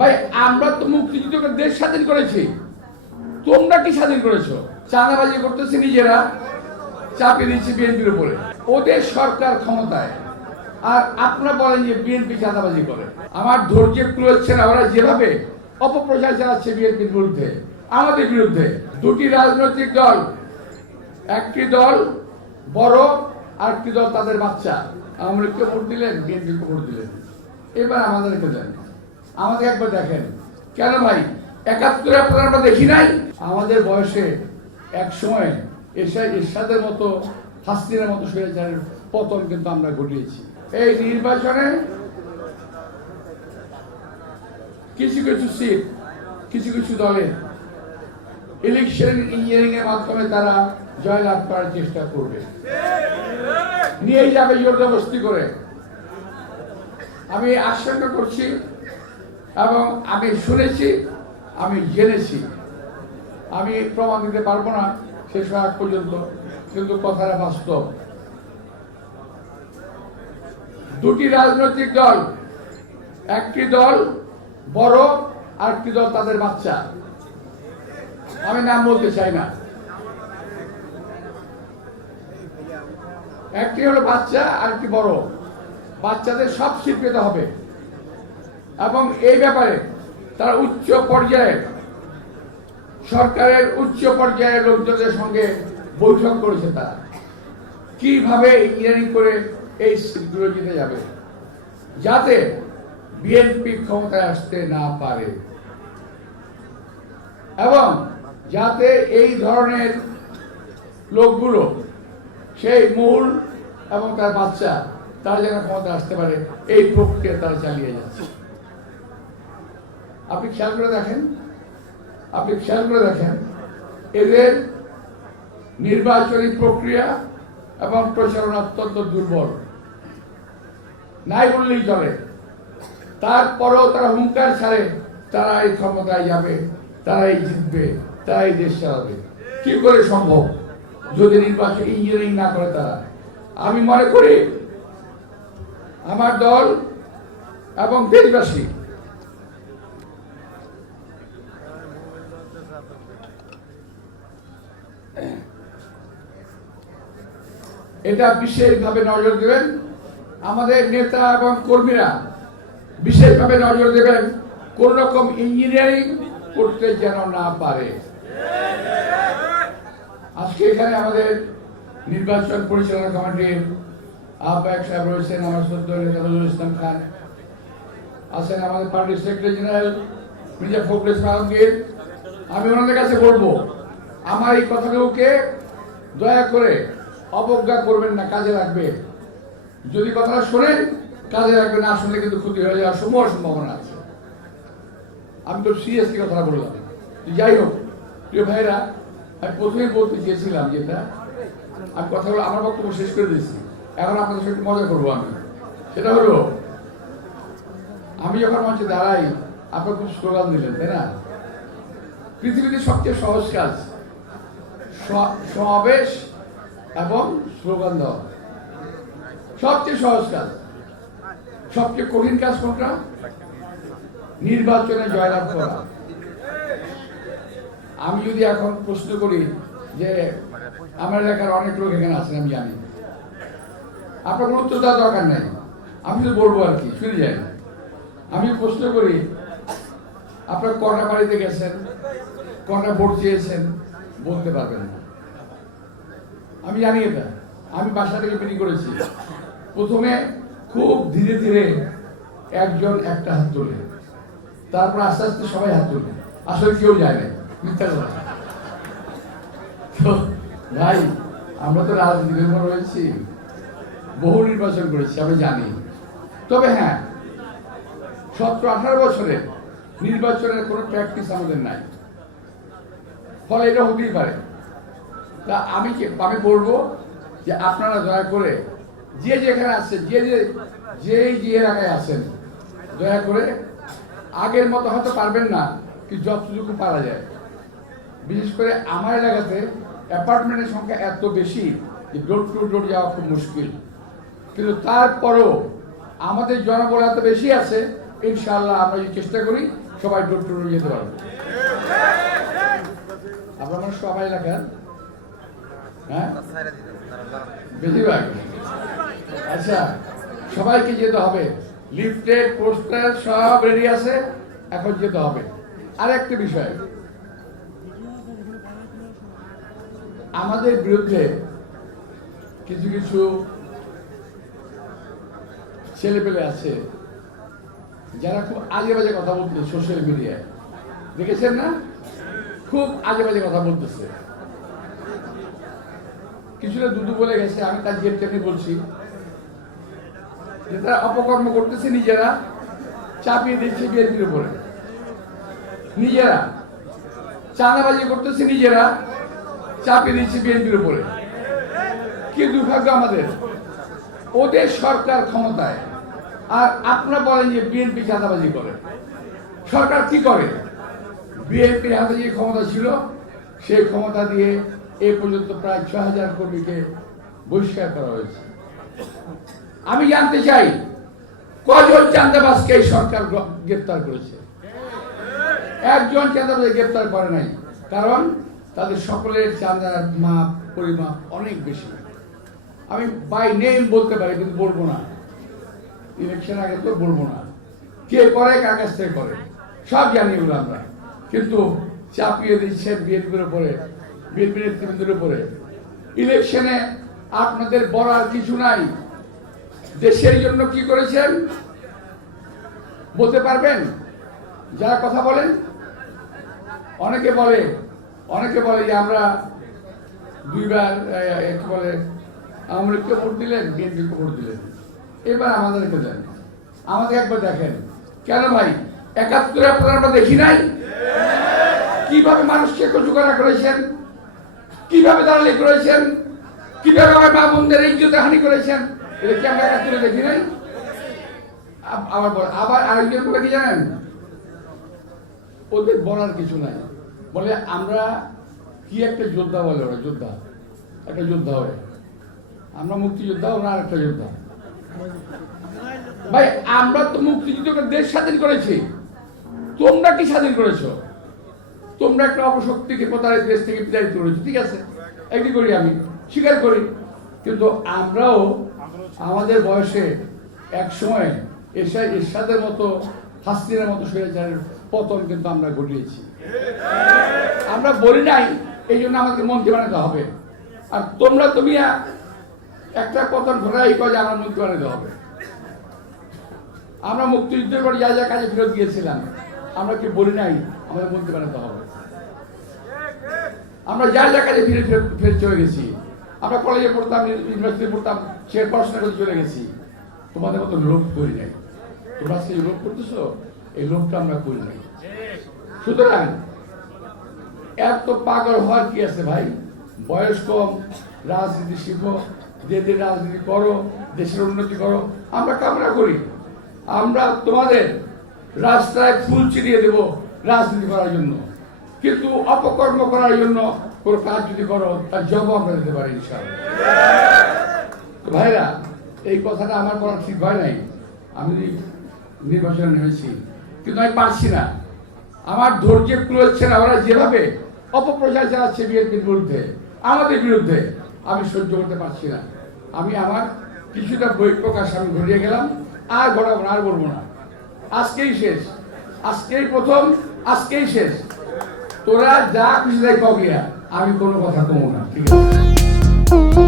ভাই আমরা তো মুক্তিযুদ্ধকে দেশ স্বাধীন করেছি, তোমরা কি স্বাধীন করেছো? চাঁদাবাজি করতেছে নিজেরা, চাপিয়ে দিচ্ছে বিএনপির উপরে। ওদের সরকার ক্ষমতায়, আর আপনারা বলেন যে বিএনপি চাঁদাবাজি করে। আমার ধৈর্য কুলোচ্ছে না, ওরা যেভাবে অপপ্রচার চালাচ্ছে বিএনপির বিরুদ্ধে, আমাদের বিরুদ্ধে। দুটি রাজনৈতিক দল, একটি দল বড়, আর একটি দল তাদের বাচ্চা। আওয়ামী লীগকে ভোট দিলেন, বিএনপিকে ভোট দিলেন, এবার আমাদেরকে দেন। আমাদের একবার দেখেন কেন ভাই? ৭১ আপনারা আমরা দেখি নাই? আমাদের বয়সে এক সময় এরশাদের মতো, হাসিনার মতো স্বৈরাচারের পতন কিন্তু আমরা ঘটিয়েছি। এই নির্বাচনে কিছু কিছু সিট, কিছু কিছু দলে ইলেকশন ইঞ্জিনিয়ারিং এর মাধ্যমে তারা জয়লাভ করার চেষ্টা করবে, নিয়েই যাবে জোরজবরদস্তি করে। আমি আশঙ্কা করছি এবং আমি শুনেছি, আমি জেনেছি। আমি প্রমাণ দিতে পারবো না শেষ হওয়ার পর্যন্ত, কিন্তু কথাটা বাস্তব। দুটি রাজনৈতিক দল, একটি দল বড়, আর একটি দল তাদের বাচ্চা। আমি নাম বলতে চাই না। একটি হলো বাচ্চা, আর একটি বড়। বাচ্চাদের সব সিট পেতে হবে এবং এই ব্যাপারে তারা উচ্চ পর্যায়ে, সরকারের উচ্চ পর্যায়ের লোকজনের সঙ্গে বৈঠক করেছে। তারা কিভাবে ইঞ্জিনিয়ারিং করে এই সিটগুলো জিতে যাবে, যাতে বিএনপি ক্ষমতায় আসতে না পারে, এবং যাতে এই ধরনের লোকগুলো, সেই মূল এবং তার বাচ্চা, তারা যেন ক্ষমতায় আসতে পারে, এই প্রক্রিয়া তারা চালিয়ে যাচ্ছে। আপনি খেয়াল করে দেখেন, এদের নির্বাচনী প্রক্রিয়া এবং প্রচারণা অত্যন্ত দুর্বল, নাই বললেই চলে। তারপরেও তারা হুঙ্কার ছাড়ে তারা এই ক্ষমতায় যাবে, তারাই জিতবে, তারাই দেশ চালাবে। কি করে সম্ভব যদি নির্বাচন ইঞ্জিনিয়ারিং না করে তারা? আমি মনে করি আমার দল এবং দেশবাসী এটা বিশেষভাবে নজর দেবেন। আমাদের নেতা এবং কর্মীরা বিশেষভাবে নজর দেবেন কোন রকম ইঞ্জিনিয়ারিং করতে যেন না পারে। আজকে এখানে আমাদের নির্বাচন পরিচালনা কমিটির আহ্বায়ক সাহেব রয়েছেন, আমার শ্রদ্ধেয় নেতা নজরুল ইসলাম খান আছেন, আমাদের পার্টির সেক্রেটারি জেনারেল মির্জা ফখরুল ইসলাম আলমগীর। আমি ওনাদের কাছে বলবো, আমার এই কথাগুলোকে দয়া করে অবজ্ঞা করবেন না, কাজে লাগবে। যদি কথাটা শোনেন কাজে লাগবে, না শুনলে কিন্তু ক্ষতি হয়ে যাওয়ার সম্ভাবনা আছে। আমি তো সিরিয়াসলি কথাটা বললাম। যাই হোক প্রিয় ভাইরা, আমি প্রথমেই বলতে চেয়েছিলাম যেটা, আমি কথাগুলো আমার বক্তব্য শেষ করে দিয়েছি, এখন আপনাদের সাথে মজা করবো আমি। সেটা হলো, আমি যখন মঞ্চে দাঁড়াই আপনার খুব স্লোগান দিলেন, তাই না? পৃথিবীতে সবচেয়ে সহজ কাজ সমাবেশ এবং স্লোগান দেওয়া, সবচেয়ে সহজ কাজ। সবচেয়ে কঠিন কাজ কোনটা? নির্বাচনে জয়লাভ করা। আমি যদি এখন প্রশ্ন করি যে আমার এলাকার অনেক লোক এখানে আছেন, আমি জানি, আপনার কোনো উত্তর দেওয়ার দরকার নেই, আমি তো বলবো আর কি, শুনে যাই। আমি প্রশ্ন করি, আপনার কটা বাড়িতে গেছেন, কটা ভোট চেয়েছেন, বলতে পারবেন না। আমি জানি এটা, আমি বাসা থেকে মিটিং করেছি। প্রথমে খুব ধীরে ধীরে একজন একটা হাত তোলে, তারপর আস্তে আস্তে সবাই হাত তোলে, আসলে কেউ যায় না, মিথ্যা কথা। তো ভাই, আমরা তো রাজনীতির উপর রয়েছি, বহু নির্বাচন করেছি, আমি জানি। তবে হ্যাঁ, 17-18 বছরে নির্বাচনের কোনো প্র্যাকটিস আমাদের নাই, ফলে এটা হতেই পারে। তা আমি বলবো যে আপনারা দয়া করে যে যেখানে আছেন, যে এলাকায় আছেন, দয়া করে আগের মতো হয়তো পারবেন না, কিন্তু যতটুকু পারা যায়। বিশেষ করে আমার এলাকাতে অ্যাপার্টমেন্টের সংখ্যা এত বেশি যে ডোর টু ডোর যাওয়া খুব মুশকিল, কিন্তু তারপরও আমাদের জনবল এত বেশি আছে ইনশাআল্লাহ আমরা যদি চেষ্টা করি সবাই ডোর টু ডোর যেতে পারবো। আপনার মানুষ সবাই এলাকার, হ্যাঁ বেশিরভাগ, আচ্ছা সবাইকে যেতে হবে, লিফটেড পোস্টার সব রেডি আছে, এখন যেতে হবে। আর একটা বিষয়, আমাদের বিরুদ্ধে কিছু কিছু ছেলেপেলে আছে যারা খুব আজে বাজে কথা বলতেছে সোশ্যাল মিডিয়ায়, দেখেছেন না? খুব আজে বাজে কথা বলতেছে। কিছুটা দুদু বলে গেছে, আমি তার জেদ টেনে বলছি যে তারা অপকর্ম করতেছে, নিজেরা চাপিয়ে দিচ্ছে বিএনপির উপরে, নিজেরা চাঁদাবাজি করতেছে, নিজেরা চাপিয়ে দিচ্ছে বিএনপির উপরে। কি দুর্ভাগ্য আমাদের, ওদের সরকার ক্ষমতায়, আর আপনারা বলেন যে বিএনপি চাঁদাবাজি করে। সরকার কি করে? বিএনপির হাতে যে ক্ষমতা ছিল সেই ক্ষমতা দিয়ে এ পর্যন্ত প্রায় ৬,০০০ কর্মীকে বহিষ্কার করা হয়েছে। আমি জানতে চাই কজন চাঁদাবাজকে এই সরকার গ্রেপ্তার করেছে? একজন চাঁদাবাজ গ্রেপ্তার করে নাই, কারণ তাদের সকলের চাঁদার মাপ পরিমাপ অনেক বেশি। আমি বাই নেম বলতে পারি, কিন্তু বলবো না, ইলেকশন আগে তো বলবো না কে করে, কার কাছ থেকে করে, সব জানি এগুলো আমরা। কিন্তু চাপিয়ে দিচ্ছে বিএনপির উপরে, বিএনপি নেতৃবৃন্দের উপরে। ইলেকশনে আপনাদের বলার কিছু নাই। দেশের জন্য কি করেছেন বলতে পারবেন? যারা কথা বলেন, অনেকে বলে যে আমরা দুইবার কি বলে আওয়ামী লীগকে ভোট দিলেন, বিএনপিকে ভোট দিলেন, এবার আমাদেরকে দেন, আমাদের একবার দেখেন। কেন ভাই? ৭১ আপনারা আমরা দেখি নাই কিভাবে মানুষকে কচুকারা করেছেন, কিভাবে দালালি করেছেন, কিভাবে আমার মা বোনদের ইজ্জতে হানি করেছেন? এটা কি আমরা ৭১ দেখি নাই? আবার আরেকজন বলে কি জানেন, ওদের বলার কিছু নাই, বলে আমরা কি একটা যোদ্ধা, বলে ওরা যোদ্ধা, একটা যোদ্ধা হয়, আমরা মুক্তিযোদ্ধা, ওরা আর একটা যোদ্ধা। ভাই আমরা তো মুক্তিযুদ্ধ করে দেশ স্বাধীন করেছি, তোমরা কি স্বাধীন করেছো? তোমরা একটা অপশক্তিকে প্রতারিত দেশ থেকে বিতাড়িত করেছো, ঠিক আছে, একই করি, আমি স্বীকার করি। কিন্তু আমরাও আমাদের বয়সে এক সময় এরশাদের মতো, হাসিনার মতো স্বৈরাচারের পতন কিন্তু আমরা ঘটিয়েছি। আমরা বলি নাই এই জন্য আমাকে মন্ত্রী বানাতে হবে, আর তুমি একটা পতন ঘটাই কাজে আমার মন্ত্রী বানাতে হবে। আমরা মুক্তিযুদ্ধের পর যা যা কাজে ফেরত গিয়েছিলাম, আমরা কি বলি নাই আমাদের মন্ত্রী বানাতে হবে? আমরা যা যা কাজে ফিরে চলে গেছি, আমরা কলেজে পড়তাম, ইউনিভার্সিটি পড়তাম, সে পড়াশোনা করে চলে গেছি। তোমাদের মতো লোভ করি নাই। তোমরা সেই লোভ করতেছো, এই লোভটা আমরা করি নাই। সুতরাং এত পাগল হওয়ার কি আছে ভাই? বয়স কম, রাজনীতি শিখো, দেশের রাজনীতি করো, দেশের উন্নতি করো, আমরা কামনা করি। আমরা তোমাদের রাস্তায় ফুল ছিটিয়ে দেব রাজনীতি করার জন্য, কিন্তু অপকর্ম করার জন্য কোনো কাজ যদি করো তার জবাব আমরা দিতে পারি ইনশাআল্লাহ। ভাইরা, এই কথাটা আমার বলা ঠিক হয় নাই। আমি নির্বাচনে নেমেছি, কিন্তু আমি পারছি না, আমার ধৈর্য কুলোচ্ছে না। ওরা যেভাবে অপপ্রচার চালাচ্ছে বিএনপির বিরুদ্ধে, আমাদের বিরুদ্ধে, আমি সহ্য করতে পারছি না। আমি আমার কিছুটা বই প্রকাশ আমি ঘুরিয়ে গেলাম, আর ঘটাবো না, আর বলবো না। আজকেই শেষ, আজকেই প্রথম, আজকেই শেষ। তোরা যা খুশি তাই কবিয়া, আমি কোনো কথা কমো না, ঠিক আছে?